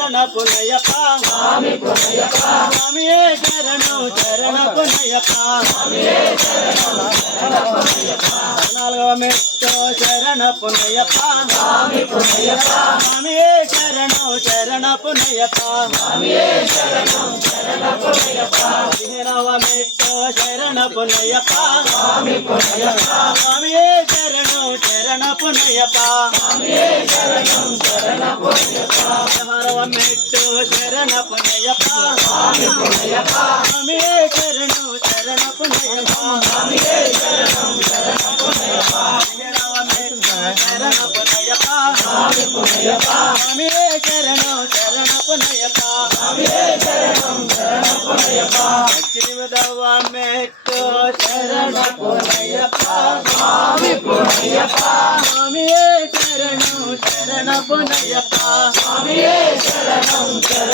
ಶರಣ ಪುನಯಪ್ಪ ಸ್ವಾಮಿಯೇ ಶರಣು ಶರಣ ಪುನಯಪ್ಪ ನಾಲ್ಗವ ಮೆಟ್ಟು ಶರಣ ಪುನಯಪ್ಪ ಸ್ವಾಮಿಯೇ ಶರಣು ಶರಣ ಪುನಯಪ್ಪ ಹದಿನವ ಮೆಟ್ಟು ಶರಣ ಪುನಯಪ್ಪ ಸ್ವಾಮಿಯೇ ಶರಣು ಶರಣ ಪುನಯಪ್ಪ ಹರವ ಮೆಟ್ಟು ಶರಣ ಪುನಯಪ್ಪ ಸ್ವಾಮಿಯೇ ಶರಣು ಶರಣ ಪುನಯಪ್ಪ ಹರವ ಮೆಟ್ಟು ಶರಣ ಪುನಯಪ್ಪ ಸ್ವಾಮಿಯೇ ಶರಣು ಶರಣ ಪುನಯಪ್ಪ ಶ್ರೀಮದವ ಮೆಟ್ಟು ಶರಣ ಪುನಯಪ್ಪ ಸ್ವಾಮಿ ಪುನಯಪ್ಪ ಸ್ವಾಮಿಯೇ ಶರಣು ಶರಣ ಪುನಯಪ್ಪ ಸ್ವಾಮಿಯೇ ಶರಣು